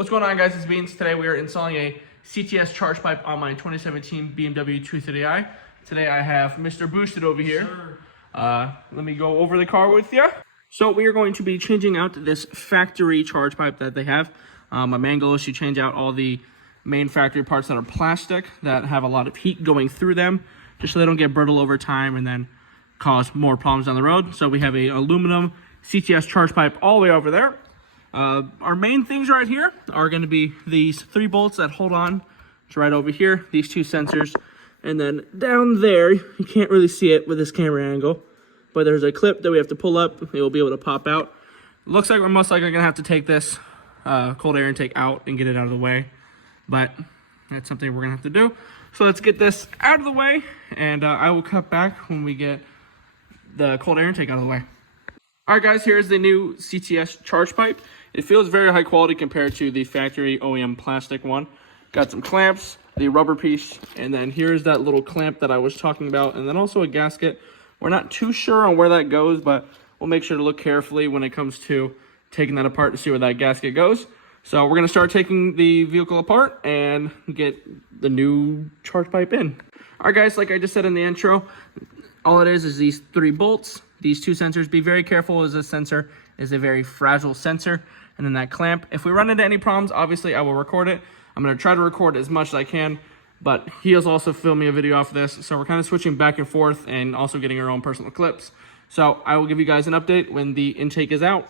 What's going on, guys? It's Beans. Today we are installing a CTS Charge pipe on my 2017 BMW 230i. Today I have Mr. Boosted over here. Let me go over the car with you. So we are going to be changing out this factory charge pipe that they have. My main goal is to change out all the main factory parts that are plastic that have a lot of heat going through them, just so they don't get brittle over time and then cause more problems down the road. So we have a aluminum CTS charge pipe all the way over there. Our main things right here are going to be these 3 bolts that hold on to right over here, these 2 sensors, and then down there, you can't really see it with this camera angle, but there's a clip that we have to pull up. It will be able to pop out. Looks like we're most likely going to have to take this cold air intake out and get it out of the way, but that's something we're going to have to do. So let's get this out of the way, and I will cut back when we get the cold air intake out of the way. Alright guys, here's the new CTS charge pipe. It feels very high quality compared to the factory OEM plastic one. Got some clamps, the rubber piece, and then here's that little clamp that I was talking about, and then also a gasket. We're not too sure on where that goes, but we'll make sure to look carefully when it comes to taking that apart to see where that gasket goes. So we're going to start taking the vehicle apart and get the new charge pipe in. Alright guys, like I just said in the intro, all it is these 3 bolts, these 2 sensors. Be very careful, as this sensor is a very fragile sensor. And then that clamp. If we run into any problems, obviously I will record it. I'm going to try to record as much as I can, but he has also filmed me a video off of this, so we're kind of switching back and forth and also getting our own personal clips. So I will give you guys an update when the intake is out.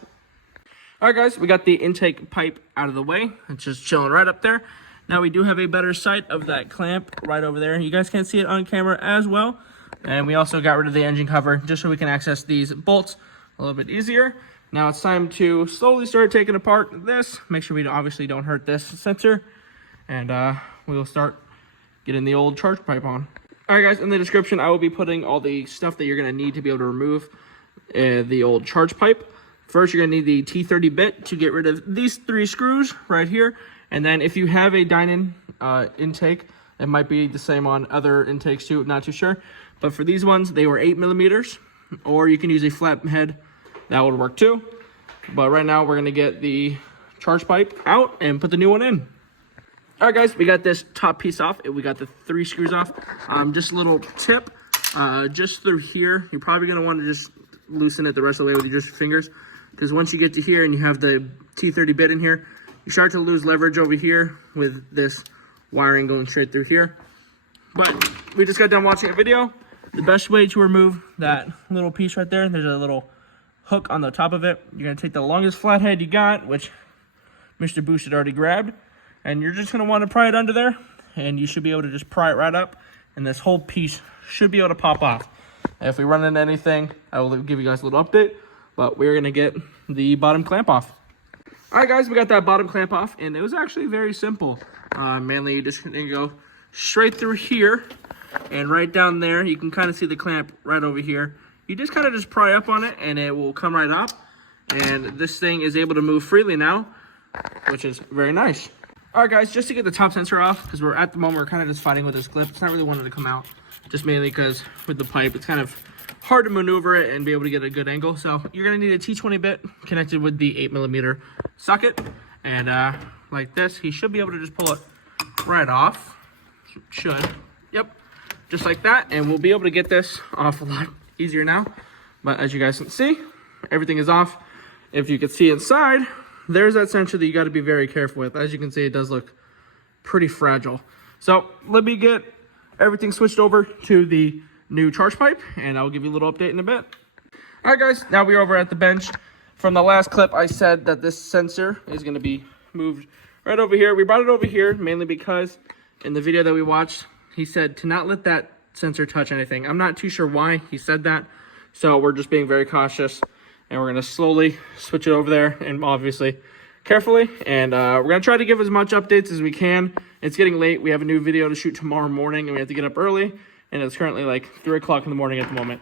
Alright guys, we got the intake pipe out of the way. It's just chilling right up there. Now we do have a better sight of that clamp right over there. You guys can't see it on camera as well. And we also got rid of the engine cover just so we can access these bolts a little bit easier. Now it's time to slowly start taking apart this. Make sure we obviously don't hurt this sensor. And we'll start getting the old charge pipe on. Alright guys, in the description I will be putting all the stuff that you're going to need to be able to remove the old charge pipe. First, you're going to need the T30 bit to get rid of these 3 screws right here. And then if you have a Dynon intake, it might be the same on other intakes too, not too sure. But for these ones, they were 8mm, or you can use a Flathead. That would work too. But right now, we're going to get the charge pipe out and put the new one in. Alright guys, we got this top piece off. We got the 3 screws off. Just a little tip, just through here. You're probably going to want to just loosen it the rest of the way with your just fingers. Because once you get to here and you have the T30 bit in here, you start to lose leverage over here with this wiring going straight through here. But we just got done watching a video. The best way to remove that little piece right there, there's a little hook on the top of it. You're going to take the longest flathead you got, which Mr. Boosted already grabbed, and you're just going to want to pry it under there, and you should be able to just pry it right up, and this whole piece should be able to pop off. If we run into anything, I will give you guys a little update, but we're going to get the bottom clamp off. Alright guys, we got that bottom clamp off, and it was actually very simple. Mainly you just need to go straight through here, and right down there, you can kind of see the clamp right over here. You just kind of just pry up on it, and it will come right up. And this thing is able to move freely now, which is very nice. Alright guys, just to get the top sensor off, because we're at the moment, we're kind of just fighting with this clip. It's not really wanting to come out, just mainly because with the pipe, it's kind of hard to maneuver it and be able to get a good angle. So you're going to need a T20 bit connected with the 8mm socket. And like this, he should be able to just pull it right off. Should. Yep. Just like that. And we'll be able to get this off a lot easier now. But as you guys can see, everything is off. If you can see inside, there's that sensor that you got to be very careful with. As you can see, it does look pretty fragile. So let me get everything switched over to the new charge pipe, and I'll give you a little update in a bit. Alright guys, now we're over at the bench. From the last clip, I said that this sensor is going to be moved right over here. We brought it over here mainly because in the video that we watched, he said to not let that sensor touch anything. I'm not too sure why he said that, so we're just being very cautious, and we're going to slowly switch it over there, and obviously carefully, and we're going to try to give as much updates as we can. It's getting late. We have a new video to shoot tomorrow morning, and we have to get up early, and it's currently like 3 o'clock in the morning at the moment.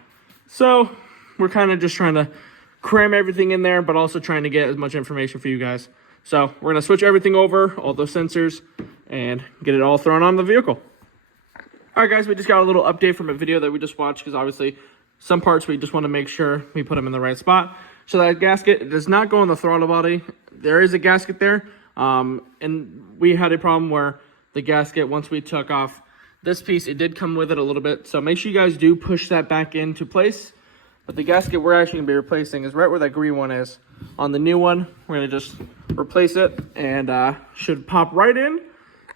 So we're kind of just trying to cram everything in there, but also trying to get as much information for you guys. So we're going to switch everything over, all those sensors, and get it all thrown on the vehicle. Alright guys, we just got a little update from a video that we just watched, because obviously some parts we just want to make sure we put them in the right spot. So that gasket, it does not go on the throttle body. There is a gasket there. And we had a problem where the gasket, once we took off this piece, it did come with it a little bit. So make sure you guys do push that back into place. But the gasket we're actually going to be replacing is right where that green one is. On the new one, we're going to just replace it and should pop right in.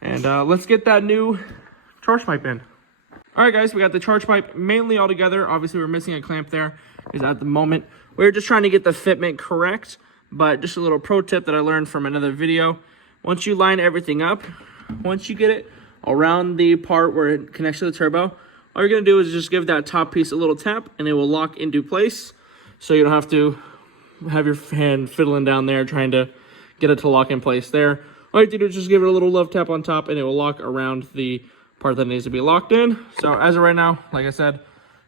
And let's get that new charge pipe in. All right, guys, we got the charge pipe mainly all together. Obviously, we're missing a clamp there because at the moment, we're just trying to get the fitment correct. But just a little pro tip that I learned from another video. Once you line everything up, once you get it around the part where it connects to the turbo, all you're going to do is just give that top piece a little tap and it will lock into place. So you don't have to have your hand fiddling down there trying to get it to lock in place there. All you have to do is just give it a little love tap on top and it will lock around the part that needs to be locked in. So as of right now, like I said,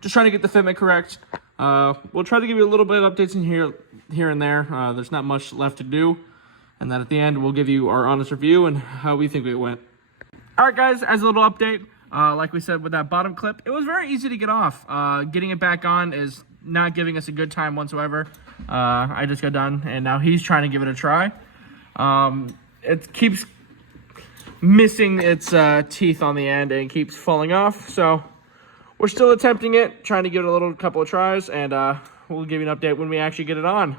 just trying to get the fitment correct. We'll try to give you a little bit of updates in here and there. There's not much left to do. And then at the end, we'll give you our honest review and how we think it went. All right, guys, as a little update, like we said with that bottom clip, it was very easy to get off. Getting it back on is not giving us a good time whatsoever. I just got done, and now he's trying to give it a try. It keeps missing its teeth on the end and keeps falling off. So we're still attempting it, trying to give it a couple of tries, and we'll give you an update when we actually get it on.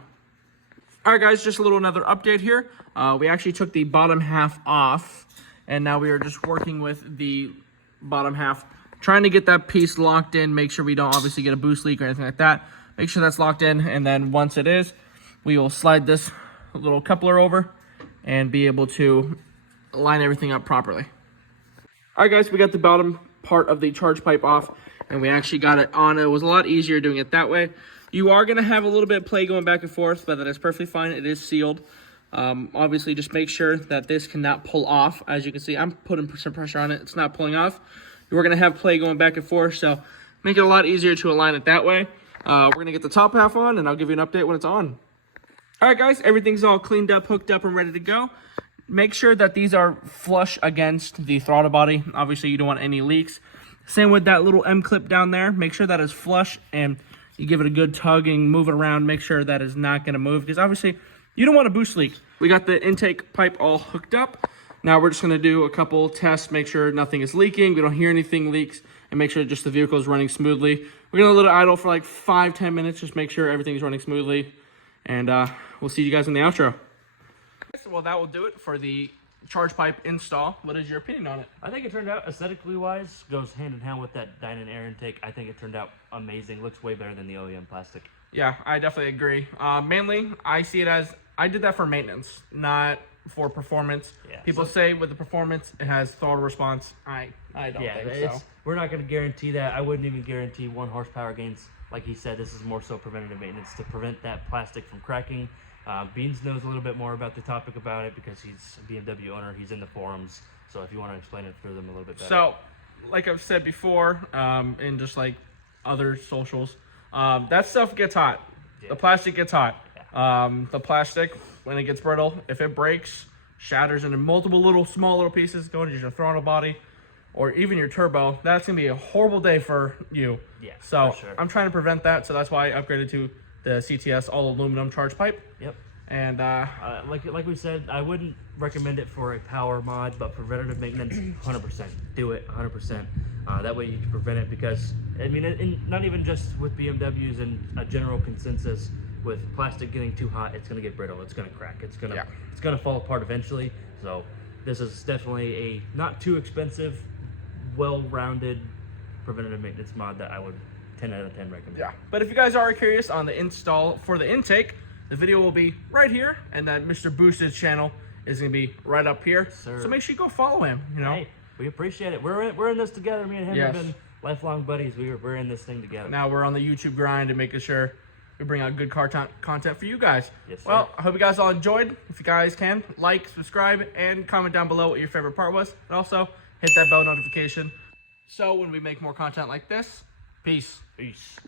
All right, guys, just another update here. We actually took the bottom half off, and now we are just working with the bottom half, trying to get that piece locked in, make sure we don't obviously get a boost leak or anything like that. Make sure that's locked in, and then once it is, we will slide this little coupler over and be able to line everything up properly. All right, guys, we got the bottom part of the charge pipe off, and we actually got it on. It was a lot easier doing it that way. You are going to have a little bit of play going back and forth, but that is perfectly fine. It is sealed. Obviously, just make sure that this cannot pull off. As you can see, I'm putting some pressure on it. It's not pulling off. We're going to have play going back and forth, so make it a lot easier to align it that way. We're going to get the top half on, and I'll give you an update when it's on. All right, guys, everything's all cleaned up, hooked up, and ready to go. Make sure that these are flush against the throttle body. Obviously, you don't want any leaks. Same with that little M-clip down there. Make sure that is flush, and you give it a good tug and move it around. Make sure that is not going to move, because obviously, you don't want a boost leak. We got the intake pipe all hooked up. Now we're just going to do a couple tests, make sure nothing is leaking, we don't hear anything leaks, and make sure just the vehicle is running smoothly. We're going to let it idle for like 5-10 minutes, just make sure everything's running smoothly, and we'll see you guys in the outro. Well, that will do it for the charge pipe install. What is your opinion on it? I think it turned out, aesthetically wise, goes hand in hand with that Dynon air intake. I think it turned out amazing. Looks way better than the OEM plastic. Yeah, I definitely agree. Mainly, I see it as, I did that for maintenance, not for performance. Yeah, people say with the performance, it has throttle response. I don't think so. We're not going to guarantee that. I wouldn't even guarantee 1 horsepower gains. Like he said, this is more so preventative maintenance to prevent that plastic from cracking. Beans knows a little bit more about the topic about it because he's a BMW owner. He's in the forums. So if you want to explain it through them a little bit better. So, like I've said before, and just like other socials, that stuff gets hot. Yeah. The plastic gets hot. Yeah. The plastic, when it gets brittle, if it breaks, shatters into multiple small little pieces, going to your throttle body, or even your turbo, that's going to be a horrible day for you. Yeah, so for sure. I'm trying to prevent that, so that's why I upgraded to the CTS all aluminum charge pipe. Yep. And like we said, I wouldn't recommend it for a power mod, but preventative maintenance, 100%. Do it 100%. That way you can prevent it, because I mean, not even just with BMWs, and a general consensus with plastic getting too hot, it's going to get brittle, it's going to crack, it's going to fall apart eventually. So this is definitely a not too expensive, well-rounded preventative maintenance mod that I would 10 out of 10 recommend. Yeah, but if you guys are curious on the install for the intake, the video will be right here, and then Mr. Boosted's channel is going to be right up here. Sir. So make sure you go follow him. You know, hey, we appreciate it. We're in this together. Me and him have been lifelong buddies. We're in this thing together. Now we're on the YouTube grind and making sure we bring out good content for you guys. Yes, sir. Well, I hope you guys all enjoyed. If you guys can, like, subscribe, and comment down below what your favorite part was. And also, hit that bell notification so when we make more content like this. Peace.